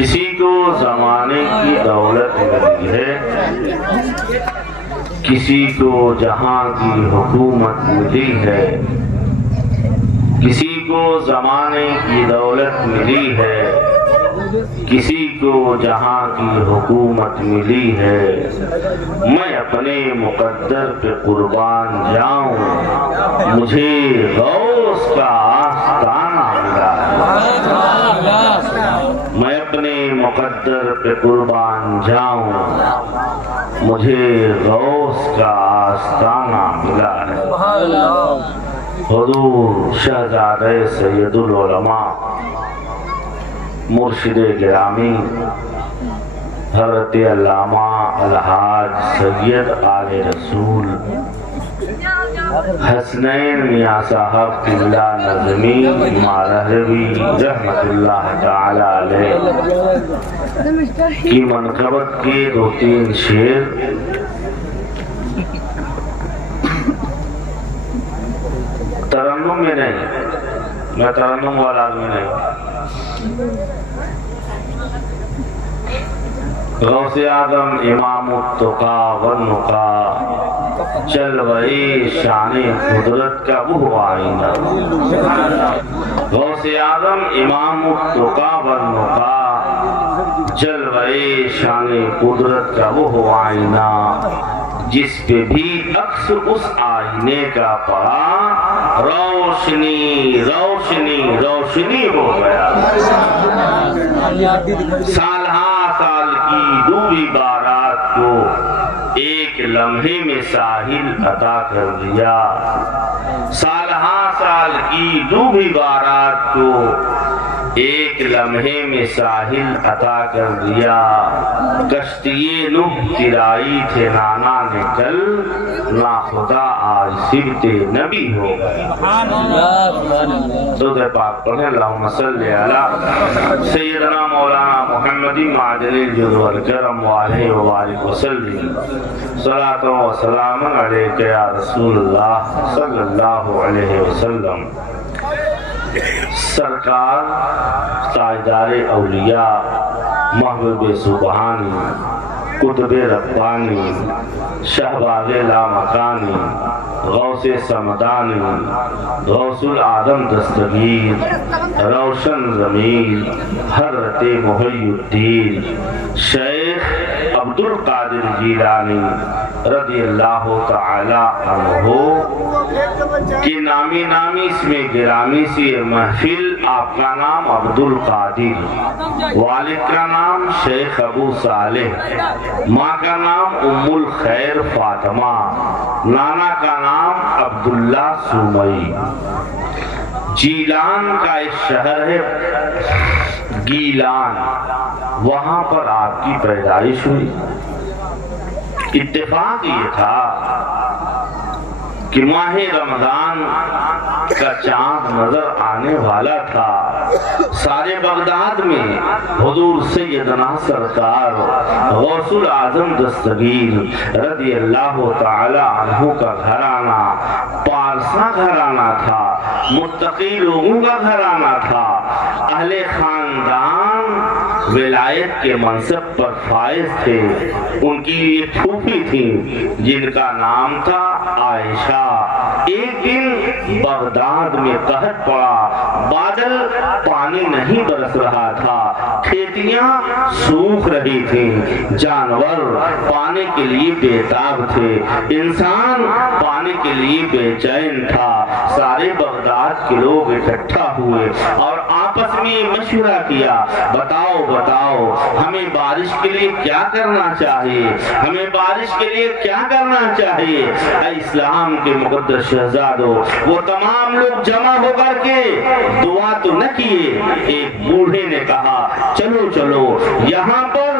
کسی کو زمانے کی دولت ملی ہے، کسی کو جہاں کی حکومت ملی ہے، کسی کو زمانے کی دولت ملی ہے، کسی کو جہاں کی حکومت ملی ہے، میں اپنے مقدر پہ قربان جاؤں، مجھے غوث کا آستانہ ملا ہے۔ میں اپنے مقدر پہ قربان جاؤں، مجھے غوث کا آستانہ ملا ہے۔ حضور شہزادہ سید العلماء مرشد گرامی حضرت علامہ الحاج سید آل رسول حسنین میاں صاحب قبلہ نظمی مالہوی رحمت اللہ تعالی علیہ کی منقبت کے 2-3 شعر ترنم میں نہیں، میں ترنم والا آدمی نہیں۔ غوث اعظم امام التقا والنقا، جلوہ شان قدرت کا وہ آئینہ۔ غوث اعظم امام التقا والنقا، جلوہ شان قدرت کا وہ آئینہ، جس پہ بھی عکس اس آئینے کا پڑا، روشنی روشنی روشنی ہو گیا۔ سال ہاں سال کی ڈوبی بارات کو ایک لمحے میں ساحل عطا کر دیا۔ سال ہاں سال کی ڈوبی بارات کو ایک لمحے میں ساحل عطا کر دیا۔ کشتی نوح تیرائی تھے نانا نے کل، ناخدا آج سبت نبی ہو گئے۔ درود پاک پڑھیں، اللہم صلی علی سیدنا مولانا محمد معدن الجود والکرم وعلیہ وآلہ وسلم۔ صلاۃ و سلام علیک یا رسول اللہ صلی اللہ علیہ وسلم۔ سرکار تاجدار اولیاء، محبوب سبحانی، قطب ربانی، شہباز لامکانی، غوث سمدانی، غوث العظم دستگیر، روشن ضمیر، حضرت محی الدین شیخ عبدالقادر جیلانی رضی اللہ تعالی عنہ کی نامی اس میں گرامی سی محفل۔ آپ کا نام عبدالقادر، والد کا نام شیخ ابو صالح، ماں کا نام ام الخیر فاطمہ، نانا کا نام عبداللہ سومئی۔ جیلان کا ایک شہر ہے گیلان، وہاں پر آپ کی پیدائش ہوئی۔ اتفاق یہ تھا کہ ماہ رمضان کا چاند نظر آنے والا تھا۔ سارے بغداد میں حضور سیدنا سرکار غوث العظم دستگیر رضی اللہ تعالی عنہ کا گھرانہ پارسا گھرانہ تھا، متقی لوگوں کا گھرانہ تھا۔ اہل خاندان ولایت کے منصب پر فائز تھے۔ ان کی ایک پھوپھی تھی جن کا نام تھا عائشہ۔ ایک دن بغداد میں قحط پڑا، بادل پانی نہیں برس رہا تھا، کھیتیاں سوکھ رہی تھیں، جانور پانی کے لیے بےتاب تھے، انسان پانی کے لیے بے چین تھا۔ سارے بغداد کے لوگ اکٹھا ہوئے اور آپس میں مشورہ کیا، بتاؤ ہمیں بارش کے لیے کیا کرنا چاہیے، ہمیں بارش کے لیے کیا کرنا چاہیے۔ اے اسلام کے مقدس شہزادوں، وہ تمام لوگ جمع ہو کر کے دعا تو نہ کیے۔ ایک بوڑھے نے کہا چلو یہاں پر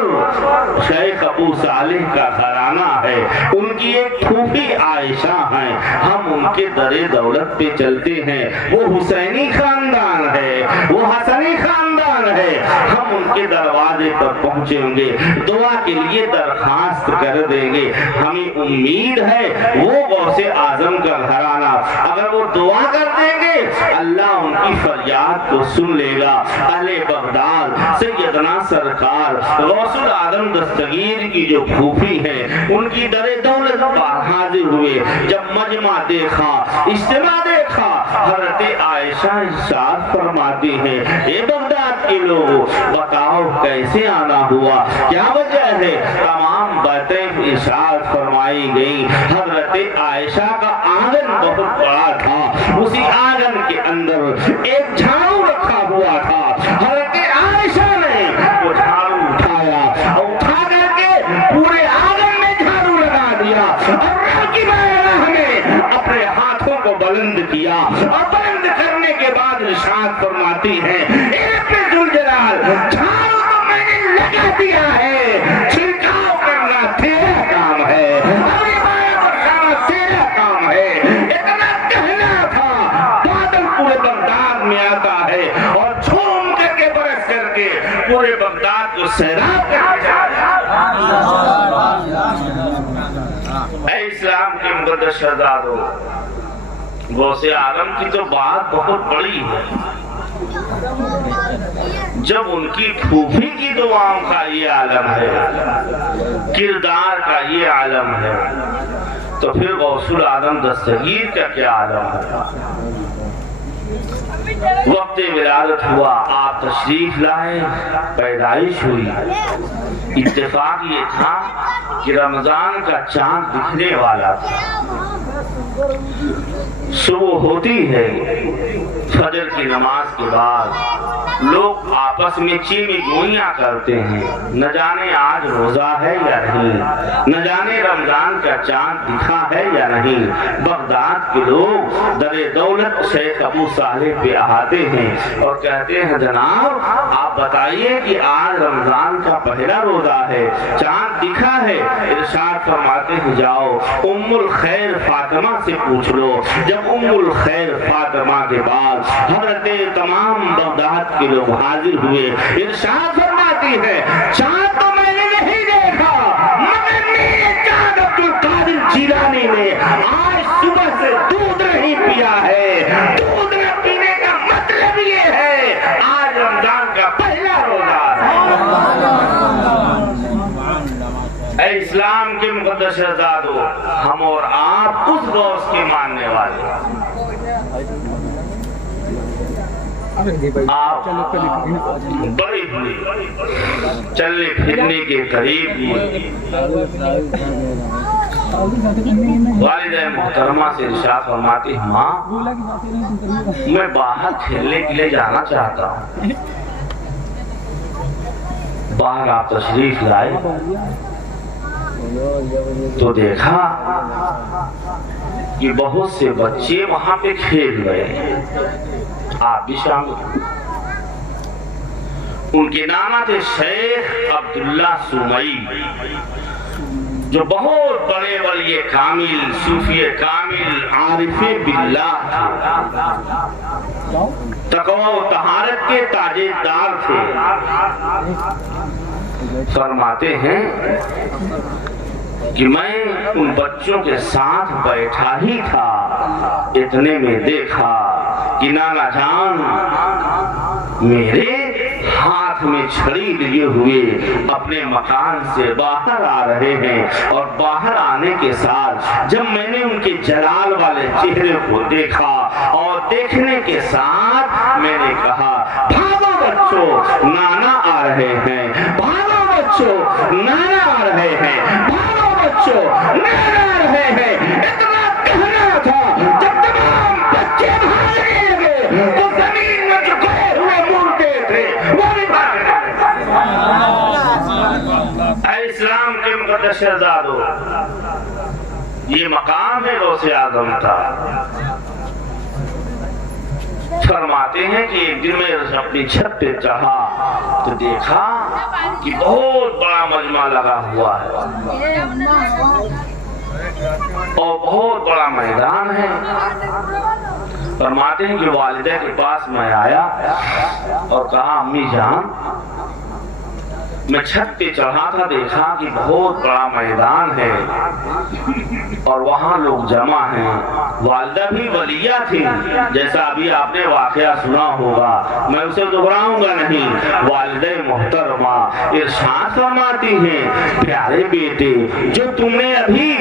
شیخ ابو صالح کا گھرانہ ہے، ان کی ایک پھوپھی عائشہ ہیں، ہم ان کے در دولت پہ چلتے ہیں، وہ حسینی خاندان ہے، وہ حسنی خاندان ہے، ہم ان کے دروازے پر پہنچیں گے، دعا کے لیے درخواست کر دیں گے، ہمیں امید ہے وہ غوث اعظم کا گھرانہ اگر وہ دعا کر دیں گے اللہ ان کی فریاد کو سن لے گا۔ اہل بغداد سیدنا سرکار غوث اعظم دستگیر کی جو پھوپھی ہے ان کی در دولت پر حاضر ہوئے، جب مجمع دیکھا، اجتماع دیکھا، حضرت عائشہ ارشاد فرماتی ہیں اے بغداد کے لوگوں بتاؤ کیسے آنا ہوا، کیا وجہ ہے؟ تمام باتیں ارشاد فرمائی گئی۔ حضرت عائشہ کا آنگن بہت بڑا تھا، اسی آنگن کے اندر ایک جھاڑو رکھا ہوا تھا، حضرت عائشہ نے وہ جھاڑو اٹھایا اور اٹھا کر کے پورے آنگن میں جھاڑو لگا دیا اور راکب راہ نے اپنے ہاتھوں کو بلند کیا اور بلند کرنے کے بعد ارشاد فرماتی ہے اے رب ذوالجلال جھاڑو تو میں نے لگا دیا ہے، چھڑکاؤ کرنا تیرا کام ہے، ابھی بایا برکھانا تیرا کام ہے۔ اتنا کہنا تھا بادل پورے بغداد میں آتا ہے اور جھوم کر کے برس کر کے پورے بغداد کو سیراب کر کے اے اسلام کے مقدس شہزادوں، غوث اعظم کی تو بات بہت بڑی ہے، جب ان کی پھوپھی کی دعاؤں کا یہ عالم ہے، کردار کا یہ عالم ہے، تو پھر غوث اعظم دستگیر کا کیا عالم ہے؟ وقت ولادت ہوا، آپ تشریف لائے، پیدائش ہوئی، اتفاق یہ تھا کہ رمضان کا چاند دکھنے والا تھا، صبح ہوتی ہے، فجر کی نماز کے بعد لوگ آپس میں چینی گوئیاں کرتے ہیں، نہ جانے آج روزہ ہے یا نہیں، نہ جانے رمضان کا چاند دکھا ہے یا نہیں۔ بغداد کے لوگ در دولت شیخ ابو صالح پہ آتے ہیں اور کہتے ہیں جناب آپ بتائیے کہ آج رمضان کا پہلا روزہ ہے، چاند دکھا ہے؟ ارشاد فرماتے ہیں جاؤ ام الخیر فاطمہ سے پوچھ لو۔ جب ام الخیر فاطمہ کے بعد حضرت تمام بغداد کے لوگ حاضر ہوئے، ارشاد فرماتی ہے چاند تو میں نے نہیں دیکھا مگر میرے چاند عبد القادر جیلانی نے آج صبح سے دودھ نہیں پیا ہے۔ دودھ نہ پینے کا مطلب یہ ہے آج رمضان کا پہلا روزہ ہے۔ اے اسلام کے مقدس شہزادوں، ہم اور آپ اس غوث کے ماننے والے، آپ بڑی ہوئی چلنے پھرنے کے قریب ہوئی، والدہ محترمہ سے ارشاد فرماتی ماں میں باہر کھیلنے کے لیے جانا چاہتا ہوں۔ باہر آپ تشریف لائے تو دیکھا کہ بہت سے بچے وہاں پہ کھیل رہے، آپ بھی شامل۔ ان کے نام تھے شیخ عبداللہ سومئی، جو بہت بڑے ولی کامل، صوفی کامل، عارف باللہ تھے، تقوی و طہارت کے تاجدار تھے۔ فرماتے ہیں کہ میں ان بچوں کے ساتھ بیٹھا ہی تھا، اتنے میں دیکھا کہ نانا جان میرے ہاتھ میں چھڑی لیے ہوئے اپنے مکان سے باہر آ رہے ہیں، اور باہر آنے کے ساتھ جب میں نے ان کے جلال والے چہرے کو دیکھا اور دیکھنے کے ساتھ میں نے کہا بھاگو بچوں نانا آ رہے ہیں، بھاگو بچوں نانا آ رہے ہیں، بھاگو بچوں نانا آ رہے ہیں۔ اتنا کہنا تھا جب تمام بچے بھاگنے لگے تو زمین میں جو گئے ہوئے مردے تھے وہ بھی بھاگنے لگے۔ اے اسلام کے مقدس شہزادوں، یہ مقام ہے غوث اعظم کا۔ فرماتے ہیں کہ ایک دن میں اپنی چھت پہ چڑھا تو دیکھا کہ بہت بڑا مجمع لگا ہوا ہے اور بہت بڑا میدان ہے۔ فرماتے ہیں کہ والدہ کے پاس میں آیا اور کہا امی جان میں چھت پہ چڑھا تھا، دیکھا کہ بہت بڑا میدان ہے اور وہاں لوگ جمع ہیں۔ والدہ بھی ولیہ تھی، جیسا ابھی آپ نے واقعہ سنا ہوگا، میں اسے دہراؤں گا نہیں۔ والدہ محترمہ ارشاد فرماتی ہیں، پیارے بیٹے جو تم نے ابھی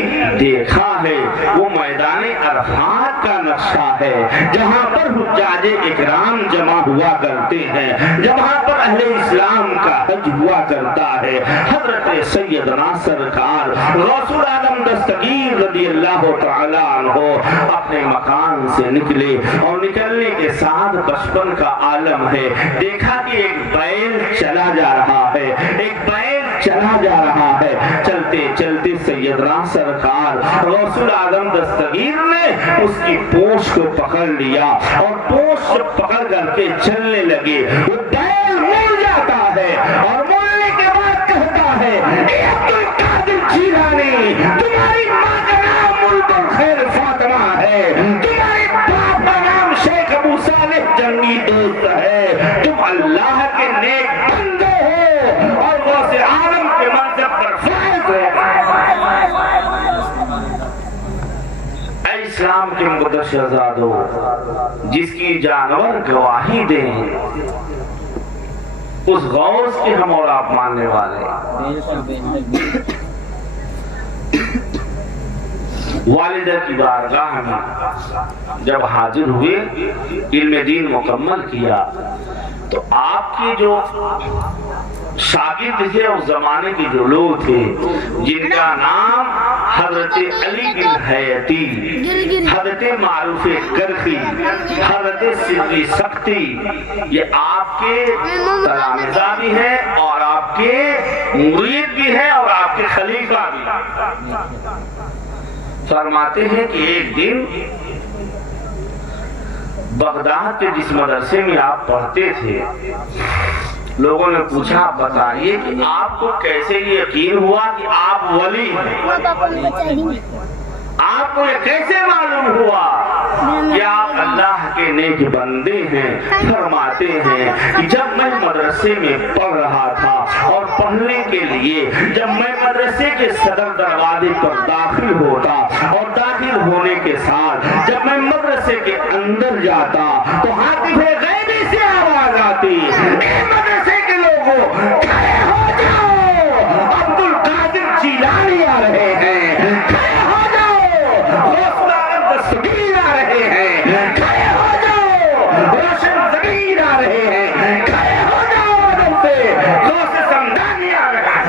دیکھا ہے وہ میدان عرفات کا نقشہ ہے، جہاں پر حجاج اکرام جمع ہوا کرتے ہیں، جہاں پر اہل اسلام کا حج ہوا کرتا ہے۔ حضرت سیدنا سرکار غوث العالم دستگیر رضی اللہ تعالی عنہ اپنے مکان سے نکلے اور نکلنے کے ساتھ بچپن کا عالم ہے، دیکھا کہ ایک بیل چلا جا رہا ہے، ایک بیل چلا جا رہا ہے۔ چلتے چلتے سیدنا سرکار غوث العالم دستگیر نے اس کی پوچھ کو پکڑ لیا اور پوچھ پکڑ کر کے چلنے لگے۔ وہ بیل مڑ جاتا ہے اور مڑنے کے بعد کہتا ہے، اے عبد القادر جیلانی، تمہاری ماں کا نام ملک الخیر فاطمہ ہے، تمہارے باپ کا نام شیخ ابو صالح جنگی دوست ہے، تم اللہ کے نیک بندے ہو اور غوث عالم کے منصب پر فائز ہو۔ اے اسلام کے مقدس شہزادوں، جس کی جانور گواہی دیں اس غوث کے ہم اور آپ ماننے والے۔ والدہ کی بارگاہ میں جب حاضر ہوئے، علم دین مکمل کیا، تو آپ کے جو شاگرد تھے اس زمانے کے جو لوگ تھے، جن کا نام حضرت علی بن حیاتی، حضرت معروف کرخی، حضرت صدی سختی، یہ آپ کے تلامذہ بھی ہیں اور آپ کے مرید بھی ہیں اور آپ کے خلیفہ بھی۔ فرماتے ہیں کہ ایک دن بغداد کے جس مدرسے میں آپ پڑھتے تھے، لوگوں نے پوچھا، بتائیے کہ آپ کو کیسے یہ یقین ہوا کہ آپ ولی ہیں؟ آپ کو یہ کیسے معلوم ہوا کہ آپ اللہ کے نیک بندے ہیں؟ فرماتے ہیں کہ جب میں مدرسے میں پڑھ رہا تھا اور پڑھنے کے لیے جب میں مدرسے کے صدر دروازے پر داخل ہوتا اور داخل ہونے کے ساتھ جب میں مدرسے کے اندر جاتا تو حاطف غیبی سے آواز آتی، اے مدرسے کے لوگوں کھڑے ہو جاؤ، عبد القادر جیلانی آ رہے ہیں، کھڑے ہو جاؤ، غوث العالم دستگیر آ رہے ہیں، کھڑے ہو جاؤ، روشن ضمیر آ رہے ہیں، کھڑے ہو جاؤ، آدم سے غوث سمدانی آ رہے ہیں۔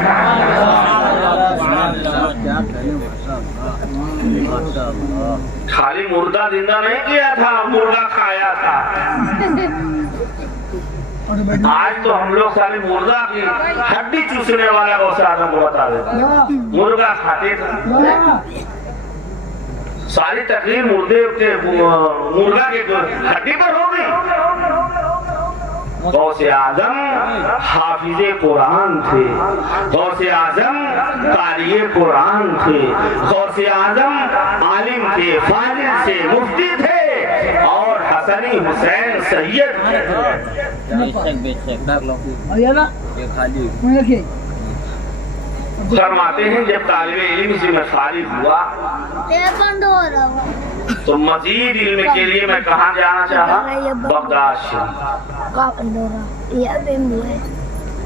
خالی مردہ زندہ نہیں کیا تھا، مردہ کھایا تھا۔ آج تو ہم لوگ سارے مردہ کی ہڈی چوسنے والا غوث اعظم کو بتا دیتے ہیں، مرغا کھاتے تھے، ساری تقریر مردے کے مرغا کے ہڈی پر ہو گئی۔ غوث اعظم حافظ قرآن تھے، غوث اعظم قاری قرآن تھے، غوث اعظم عالم تھے، فاضل سے مفتی تھے اور حسنی حسین سید فرماتے ہیں جب طالب علم سے میں فارغ ہوا تو مزید علم کے لیے میں کہاں جانا چاہا؟ بغداد شریف۔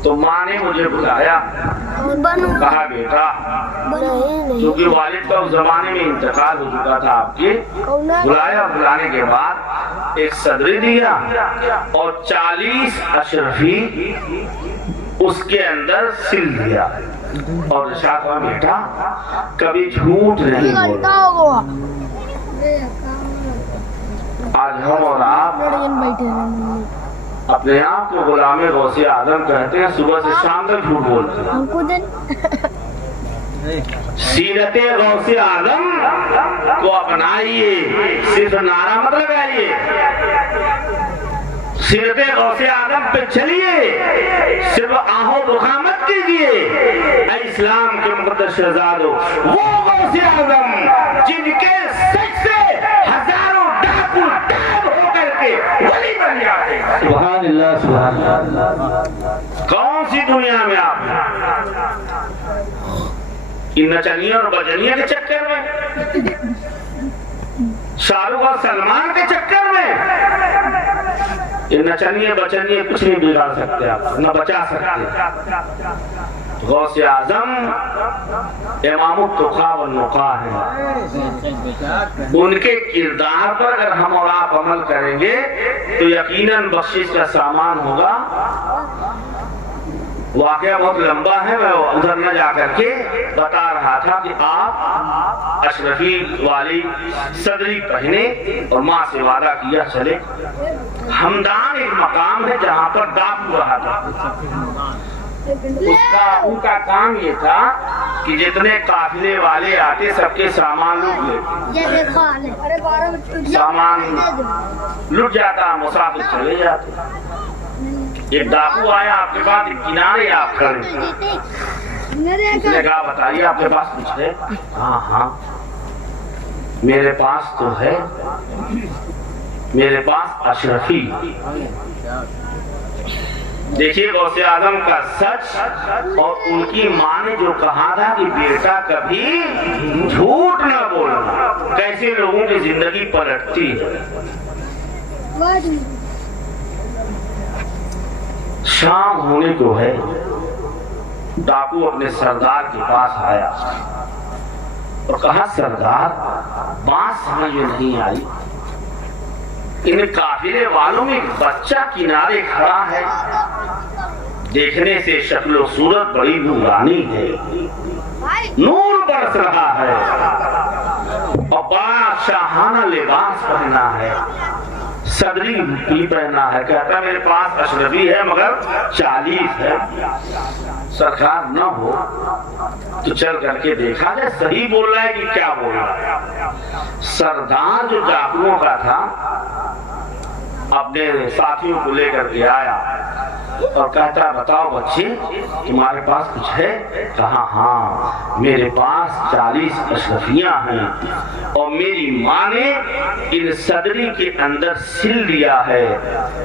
تو ماں نے مجھے بلایا، کہا بیٹا، کیونکہ والد کا اس زمانے میں انتقال ہو چکا تھا آپ کے، بلایا، بلانے کے بعد ایک صدری دیا اور 40 اشرفی اس کے اندر سل دیا اور ارشاد کہا، بیٹا کبھی جھوٹ نہیں بولو۔ آج ہم اور آپ اپنے آپ کو غلام غوث اعظم کہتے ہیں، صبح سے شام تک جھوٹ بولتے ہیں۔ سیرت غوث اعظم کو اپنائیے، صرف نعرہ مت لگائیے، سیرت غوث اعظم پہ چلیے، صرف آہو دخا مت کیجیے۔ اے اسلام کے مقدس شہزادوں، وہ غوث اعظم جن کے سچ سے ہزاروں ڈاکو ڈاب ہو کر کے ولی بن جاتے ہیں، سبحان اللہ سبحان اللہ. کون سی دنیا میں آپ ہیں؟ ان نچنیوں اور بجنیوں کے چکر میں، شاہ رخ اور سلمان کے چکر میں. یہ نچنیے بچنیے کچھ نہیں بگاڑ سکتے آپ، نہ بچا سکتے. غوث اعظم امام التقا والنقا ہے. ان کے کردار پر اگر ہم اور آپ عمل کریں گے تو یقیناً بخشش کا سامان ہوگا. واقعہ بہت لمبا ہے، میں ادھر نہ جا کر کے بتا رہا تھا کہ آپ اشرفی والی صدری پہنے اور ماں سے وعدہ کیا چلے. ہمدان ایک مقام ہے جہاں پر ڈاکو رہا تھا. ان کا کام یہ تھا کہ جتنے قافلے والے آتے سب کے سامان لوٹ لیتے. سامان لٹ جاتا، مسافر چلے جاتے. ایک ڈاکو آیا آپ کے پاس، ایک کنارے آپ کھڑے. اس نے کہا بتائیے آپ کے پاس کچھ ہے؟ ہاں ہاں میرے پاس تو ہے، میرے پاس اشرفی. دیکھیے غوث اعظم کا سچ، اور ان کی ماں نے جو کہا تھا کہ بیٹا کبھی جھوٹ نہ بولنا، کیسے لوگوں کی زندگی پلٹتی ہے. شام ہونے کو ہے، ڈاکو اپنے سردار کے پاس آیا اور کہا سردار بات سمجھ میں نہیں آئی، ان قافلے والوں میں ایک بچہ کنارے کھڑا ہے، دیکھنے سے شکل و صورت بڑی نورانی ہے، نور برس رہا ہے اور بڑا شاہانہ لباس پہنا ہے، صدری بھی پہنا ہے. کہتا میرے پاس اشرفی ہے مگر 40 ہے. سرکار نہ ہو تو چل کر کے دیکھا جائے صحیح بول رہا ہے کہ کیا بول رہا ہے. سردار جو ڈاکوؤں کا تھا اپنے ساتھیوں کو لے کر کے آیا اور کہتا بتاؤ بچے تمہارے پاس کچھ ہے؟ کہا ہاں میرے پاس 40 اشرفیاں ہیں اور میری ماں نے ان صدری کے اندر سل لیا ہے.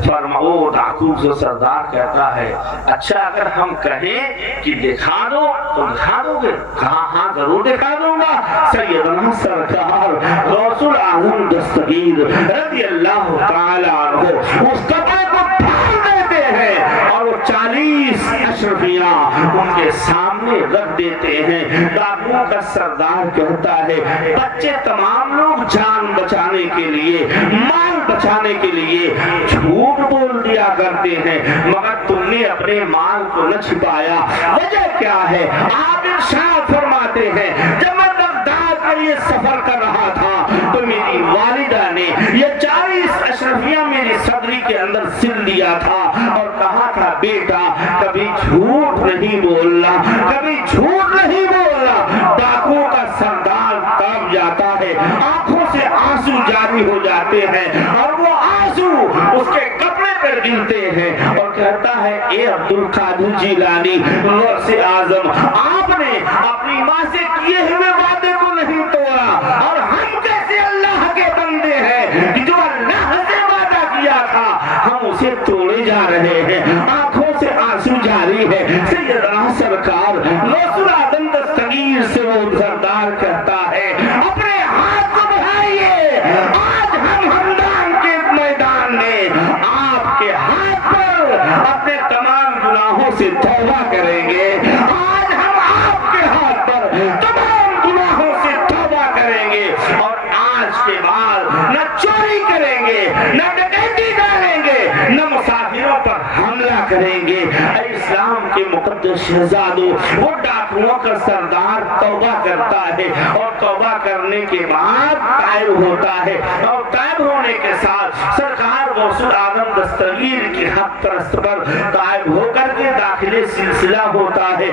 فرماؤ ڈاکو سے سردار کہتا ہے اچھا اگر ہم کہیں کہ دکھا دو تو دکھا دو گے؟ کہا ہاں ضرور دکھا دوں گا. سیدنا سرکار غوث اعظم دستگیر رضی اللہ تعالی عنہ اس کپڑے کو پھاڑ دیتے ہیں اور وہ 40 اشرفیاں ان کے سامنے رکھ دیتے ہیں. ڈاکو کا سردار کہتا ہے بچے تمام لوگ جان بچانے کے لیے، مال بچانے کے لیے جھوٹ بول دیا کرتے ہیں، مگر تم نے اپنے مال کو نہ چھپایا، وجہ کیا ہے؟ آپ ارشاد فرماتے ہیں جب میں بغداد کے لیے سفر کر رہا تھا تو میری والدہ نے یہ 40 اشرفیاں میری صدری کے اندر سل لیا تھا اور کہا تھا بیٹا کبھی جھوٹ نہیں بولنا، کبھی جھوٹ نہیں بولنا. ڈاکو کا سردار تڑپ جاتا ہے، آنکھوں سے آنسو جاری ہو جاتے ہیں اور وہ آنسو اس کے کپڑے پر گرتے ہیں اور کہتا ہے اے عبد القادر جیلانی غوث اعظم آپ نے اپنی ماں سے کیے ہوئے وعدے کو نہیں توڑا، اور ہم کیسے اللہ کے بندے ہیں کہ جو اللہ سے وعدہ کیا تھا ہم اسے توڑے جا رہے ہیں. آنکھوں سے آنسو جاری ہے. سیدنا سرکار غوث اعظم دستگیر سے وہ سردار کہتا ہے اپنے ہاتھ کو بڑھائیے، آج ہم ہمدان کے میدان میں آپ کے ہاتھ پر اپنے تمام گناہوں سے توبہ کریں گے. آج ہم آپ کے ہاتھ پر تمام گناہوں سے توبہ کریں گے اور آج کے بعد نہ چوری کریں گے، نہ ڈکیتی کریں گے، نہ مسافروں پر حملہ کریں گے. اسلام کے مقدس شہزادوں وہ ڈاکوؤں کا سردار توبہ کرتا ہے اور توبہ کرنے کے بعد طائب ہوتا ہے اور طائب ہونے کے ساتھ سرکار غوث اعظم دستگیر کے حق پرست پر طائب ہو کر کے داخل سلسلہ ہوتا ہے.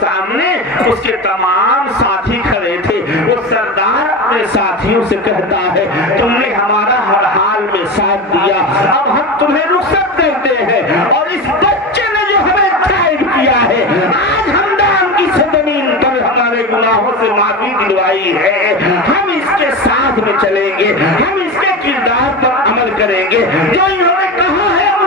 سامنے اس کے تمام ساتھی کھڑے تھے. وہ سردار اپنے ساتھیوں سے کہتا ہے تم نے ہمارا ہر حال میں ساتھ دیا، اب ہم تمہیں رخصت دیتے ہیں اور اس بچے نے جو ہمیں طائب کیا ہے آج ہمدان کی زمین پر ہمارے گناہوں سے معافی دلوائی ہے، ہم اس کے ساتھ میں چلیں گے، ہم اس کے کردار پر عمل کریں گے، جو انہوں نے کہا ہے ہم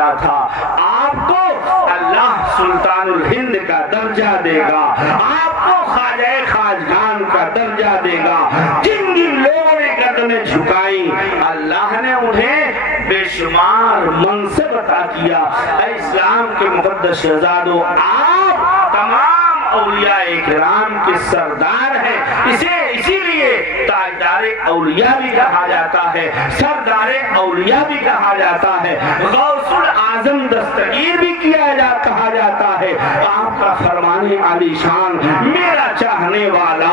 گیا تھا آپ کو اللہ سلطان الہند کا درجہ دے گا, آپ کو خواجہ خواجگان کا درجہ دے گا. جن جن لوگوں نے گردنیں جھکائیں اللہ نے انہیں بے شمار منصب عطا کیا. اے اسلام کے مقدس شہزادوں, آپ تمام اولیاء اکرام کے سردار ہیں. اسی لیے تاجدار اولیاء بھی کہا جاتا ہے, سردار اولیاء بھی کہا جاتا ہے, غوث الاعظم دستگیر بھی کہا جاتا ہے. آپ کا فرمان عالی شان, میرا چاہنے والا,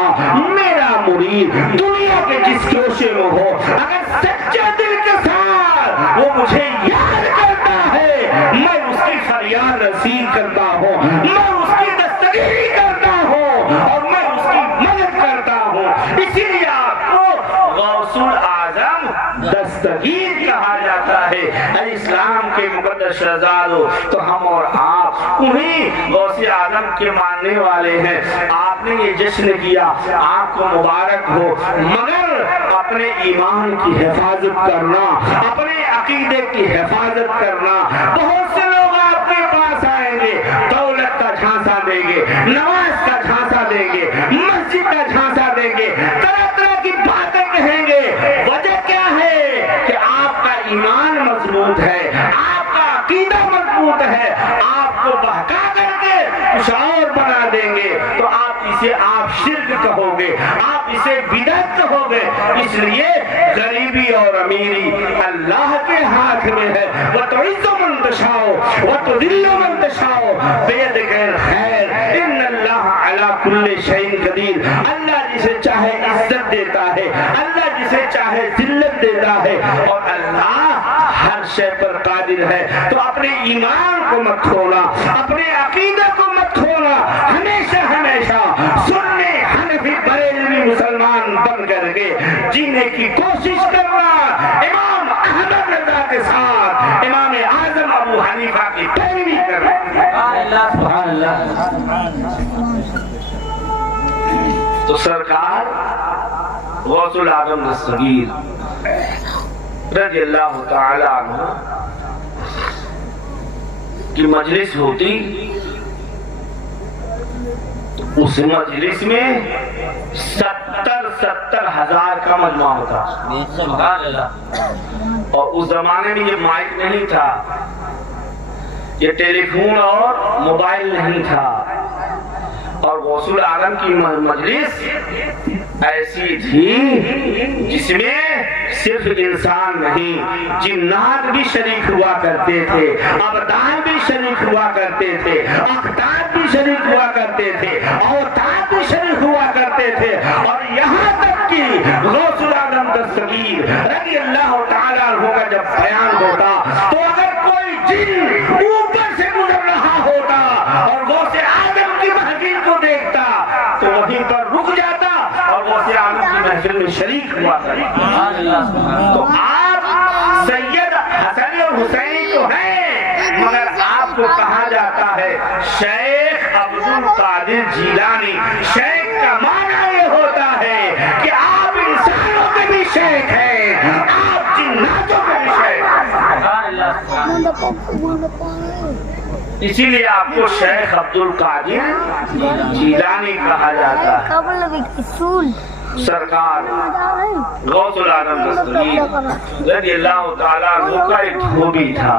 میرا مرید دنیا کے جس گوشے میں ہو, اگر سچے دل کے ساتھ وہ مجھے یاد کرتا ہے, میں اس کی فریاد رسی کرتا ہوں, میں اس کی دستگیری کرتا ہوں اور میں اس کی مدد کرتا ہوں. اسی لیے آپ کو غوث الاعظم دستگیر کہا جاتا ہے. اے اسلام کے مقدس شہزادوں, تو ہم اور آپ انہیں غوث اعظم کے ماننے والے ہیں. آپ نے یہ جشن کیا, آپ کو مبارک ہو, مگر اپنے ایمان کی حفاظت کرنا, اپنے عقیدے کی حفاظت کرنا. بہت سے لوگ آپ کے پاس آئیں گے, دولت کا جھانسا دیں گے, نماز کا جھانسا دیں گے, مسجد کا جھانسا دیں گے, طرح طرح کی باتیں کہیں گے. وجہ کیا ہے کہ آپ کا ایمان مضبوط ہے, آپ کا عقیدہ مضبوط ہے. آپ کو بہکا کر کے کچھ اور بنا دیں گے تو آپ شرک کہو گے, آپ اسے بدعت کہو گے. اس لیے غریبی اور امیری اللہ کے ہاتھ میں ہے. وَتُعِزُّ مَن تَشَاءُ وَتُذِلُّ مَن تَشَاءُ بِيَدِكَ الْخَيْرُ إِنَّ اللَّهَ عَلَى كُلِّ شَيْءٍ قَدِيرٌ. اللہ جسے چاہے عزت دیتا ہے, اللہ جسے چاہے ذلت دیتا ہے, اور اللہ ہر شے پر قادر ہے. تو اپنے ایمان کو مت کھونا, اپنے عقیدہ کو مت کھونا. ہمیشہ ہمیشہ سنی حنفی بریلوی مسلمان بن کر کے جینے کی کوشش کرنا, امام احمد رضا کے ساتھ امام اعظم ابو حنیفہ کی پیروی کرنا. سبحان اللہ. تو سرکار غوث الاعظم دستگیر رضی اللہ تعالی عنہ کی مجلس ہوتی, اس مجلس میں 70 ہزار کا مجمع ہوتا. اور اس زمانے میں یہ مائک نہیں تھا, یہ ٹیلی فون اور موبائل نہیں تھا, اور غوث الاعظم کی مجلس ایسی تھی جس میں صرف انسان نہیں, جنات بھی شریک ہوا کرتے تھے, ابدال بھی شریک ہوا کرتے تھے, اقدار بھی شریک ہوا کرتے تھے, اوتاد بھی شریک ہوا کرتے تھے. اور یہاں تک کہ غوث الاعظم دستگیر رضی اللہ تعالی عنہ کا جب بیان ہوتا تو اگر کوئی جن اوپر سے گزر رہا ہوتا اور غوث اعظم کی محفل کو دیکھتا تو وہیں پر رک جاتا اور غوث اعظم کی محفل میں شریک ہوا کرتا. تو آپ سید حسن اور حسین تو ہیں, مگر آپ کو کہا جاتا ہے شیخ عبد القادر جیلانی. شیخ کا معنی یہ ہوتا ہے کہ آپ انسانوں کے بھی شیخ ہیں, آپ جناتوں کے بھی شیخ ہیں. اسی لیے آپ کو شیخ عبد القادر جیلانی کہا جاتا ہے. سرکار غوث الاعظم دستگیر رضی اللہ تعالیٰ عنہ کا ایک دھوبی تھا,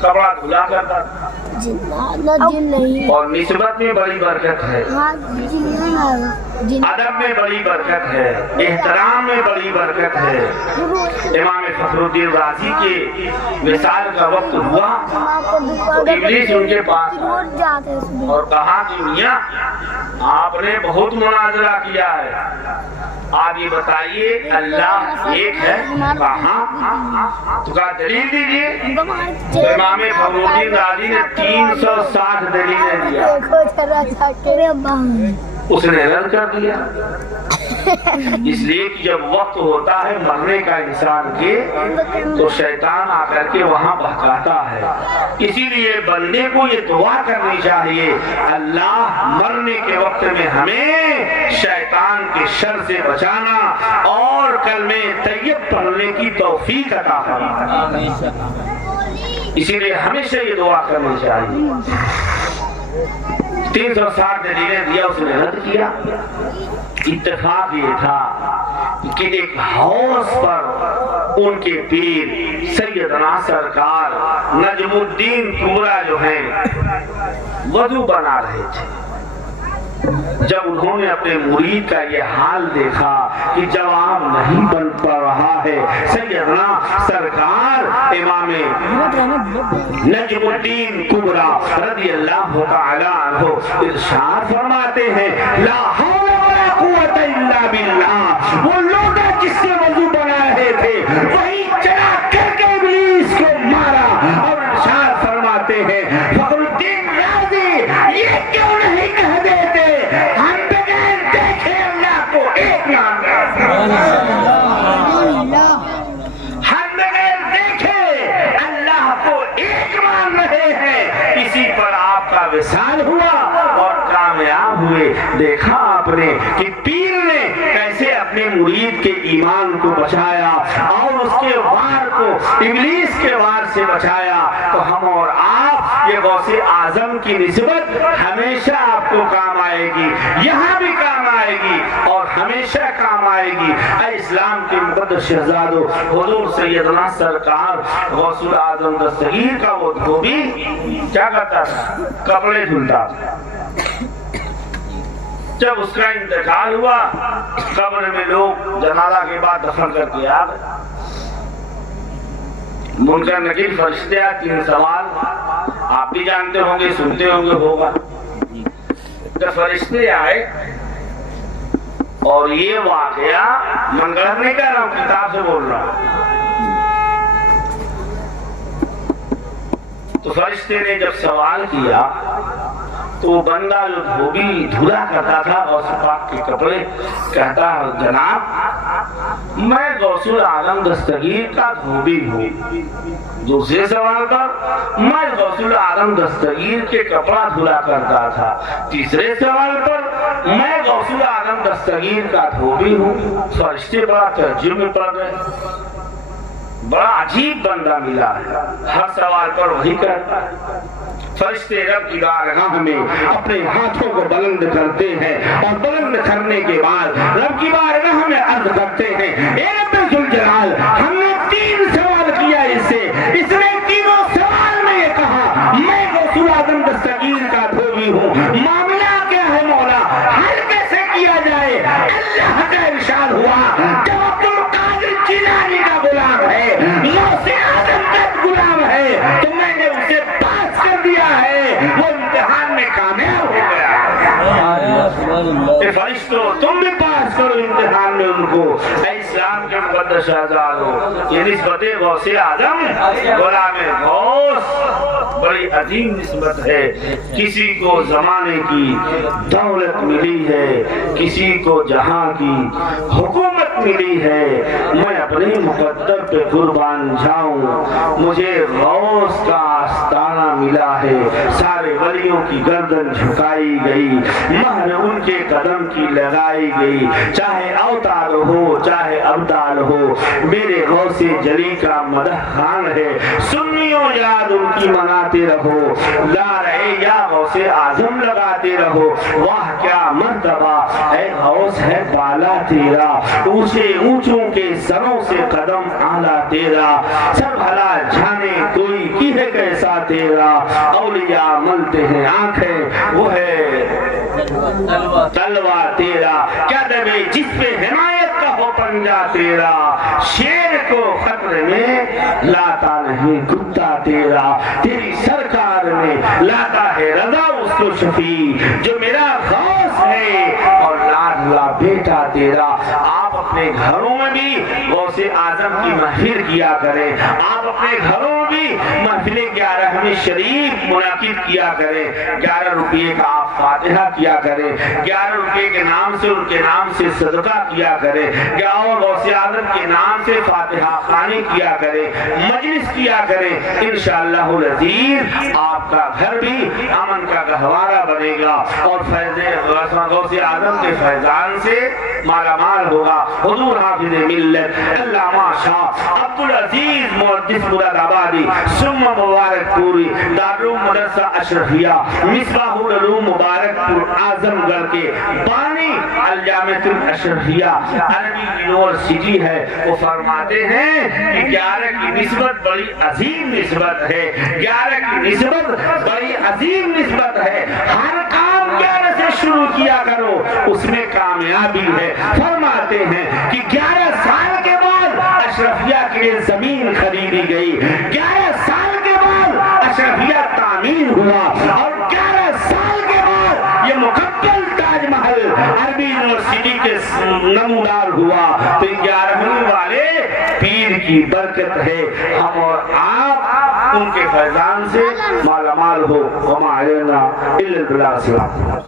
کپڑا دھلا کرتا تھا, اور نسبت میں بڑی برکت ہے, ادب میں بڑی برکت ہے, احترام میں بڑی برکت ہے. امام فخر الدین رازی کے وصال کا وقت ہوا تو ابلیس ان کے پاس آیا اور کہا کہ میاں آپ نے بہت مناظرہ کیا ہے, آپ یہ بتائیے اللہ ایک ہے. کہاں تو کہا دلیل دیجیے. تو امام فخر الدین رازی نے 360 دلیلیں دیا, اس نے رد کر دیا. اس لیے کہ جب وقت ہوتا ہے مرنے کا انسان کے تو شیطان آ کر کے وہاں بہکاتا ہے. اسی لیے بندے کو یہ دعا کرنی چاہیے اللہ مرنے کے وقت میں ہمیں شیطان کے شر سے بچانا اور کلمہ طیب پڑھنے کی توفیق عطا فرما. اسی لیے ہمیشہ یہ دعا کرنی چاہیے. 360 دلیلیں دیا اس نے رد کیا. اتفاق یہ تھا کہ ایک حوض پر ان کے پیر سیدنا سرکار نجم الدین کبرا جو ہیں وضو بنا رہے تھے. جب انہوں نے اپنے مرید کا یہ حال دیکھا کہ جواب نہیں بن پا رہا ہے, سیدنا سرکار امام نجم الدین کبرا رضی اللہ تعالی عنہ ارشاد فرماتے ہیں لا حول ولا قوت الا باللہ. وہ لوگ جس سے وضو بنا رہے تھے وہی چلا کر کے ابلیس کو مارا. اور ارشاد فرماتے ہیں فخر الدین رازی یہ کیوں نہیں کہہ دیتے ہم بغیر دیکھے اللہ کو ایک مانتے ہم بغیر دیکھے اللہ کو ایک مان رہے ہیں. اسی پر آپ کا وصال ہوا اور کامیاب ہوئے. دیکھا آپ نے کہ پیر نے کیسے اپنے مرید کے ایمان کو بچایا اور اس کے وار کو ابلیس کے وار سے بچایا. تو ہم اور آپ یہ غوث اعظم کی نسبت ہمیشہ آپ کو کام آئے گی, یہاں بھی کام آئے گی اور ہمیشہ کام آئے گی. اے اسلام کے مقدس شہزادو, حضور سیدنا سرکار غوث اعظم دستگیر کا وہ دھوبی کیا کرتا تھا, کپڑے دھلتا تھا. جب اس کا انتقال ہوا قبر میں لوگ جنازہ کے بعد دفن کر کے آ گئے. منکر نکیر فرشتے آئے, 3 سوال آپ بھی جانتے ہوں گے, سنتے ہوں گے, ہوگا. جب فرشتے آئے اور یہ واقعہ منگڑ نہیں کہہ رہا ہوں, کتاب سے بول رہا ہوں. تو فرشتے نے جب سوال کیا تو وہ بندہ جو دھوبی دھلا کرتا تھا غوث پاک کے کپڑے, کہتا جناب میں غوث اعظم دستگیر کا دھوبی ہوں. دوسرے سوال پر میں غوث اعظم دستگیر کے کپڑا دھلا کرتا تھا. تیسرے سوال پر میں غوث اعظم دستگیر کا دھوبی ہوں. فرشتے بڑا تعجب میں پڑ گئے, بڑا عجیب بندہ ملا ہے, ہر سوال پر وہی کرتا ہے. فرشتے رب کی بارگاہ میں اپنے ہاتھوں کو بلند کرتے ہیں اور بلند کرنے کے بعد رب کی بارگاہ میں عرض کرتے ہیں اے رب ذوالجلال ہم نے 3 سوال کیا اس سے, اس نے تینوں سوال میں یہ کہا میں غوث اعظم دستگیر کا دھوبی ہوں. معاملہ کیا ہے مولا, حل کیسے کیا جائے؟ اللہ کا ارشاد ہوا جب عبد القادر جیلانی کا غلام ہے, غوث اعظم کا غلام ہے, تو میں نے اسے پاس کر دیا ہے, وہ امتحان میں کامیاب ہو گیا. فرشتوں تم بھی پاس کرو امتحان میں ان کو. اے اسلام کے مقدس شہزادوں, یہ نسبت غوث اعظم غلام غوث بڑی عظیم نسبت ہے. کسی کو زمانے کی دولت ملی ہے, کسی کو جہاں کی حکومت ملی ہے, میں اپنے مقدر پہ قربان جاؤں. مجھے غوث کا آستانہ ملا ہے, سارے ولیوں کی گردن جھکائی گئی, مہر ان کے قدم کی لگائی گئی, چاہے اوتار ہو چاہے ابدال ہو, میرے غوث جلی کا مدح خان ہے. سنیوں یاد ان کی مناتے رہو, لا رہے یا غوث اعظم لگاتے رہو. واہ کیا مرتبہ اے غوث ہے بالا تیرا, اونچے اونچوں کے سروں سے قدم آلہ تیرا. سب بھلا جانے کوئی کی ہے کیسا تیرا, اولیاء ملتے ہیں آنکھیں وہ ہے تلوا تیرا. کیا دبے جس پہ حمایت کا ہو پنجا تیرا, شیر کو خطر میں لاتا نہیں کتا تیرا. تیری سرکار میں لاتا ہے رضا اس کو شفیع جو میرا غوث ہے اور لاڈلا بیٹا تیرا. آپ اپنے گھروں میں بھی غوث اعظم کی محفل کیا کریں, آپ اپنے گھروں بھی محفل 11ویں شریف منعقد کیا کریں. 11 روپے کا آپ فاتحہ کیا کریں, 11 روپے کے نام سے ان کے نام سے صدقہ کیا کریں, اور غوث اعظم کے نام سے فاتحہ خوانی کیا کریں, مجلس کیا کریں. انشاءاللہ العزیز آپ کا گھر بھی امن کا گہوارہ بنے گا اور فیض غوث اعظم کے فیضان سے مالا مال ہوگا. حضور حافظ ملت علامہ شاہ عبدالعزیز محدث مراد آبادی ثم مبارک پوری دارالعلوم مدرسہ اشرفیہ مصباح العلوم مبارک پور اعظم گڑھ کے بانی الجامعۃ الاشرفیہ عربی یونیورسٹی ہے. وہ فرماتے ہیں کہ 11 کی نسبت بڑی عظیم نسبت ہے, 11 کی نسبت بڑی عظیم نسبت ہے. ہر کام 11 سے شروع کیا کرو, اس میں کامیابی ہے. فرماتے ہیں کہ 11 سال کے بعد اشرفیہ کے لیے زمین خریدی گئی, 11 سال کے بعد اشرفیہ تعمیر ہوا, اور 11 سال کے بعد یہ مکمل تاج محل عربی یونیورسٹی کے نمودار ہوا. تو 11ویں والے پیر کی برکت ہے, ہم اور آپ ان کے فیضان سے مالا مال ہو. وما علینا الا البلاغ.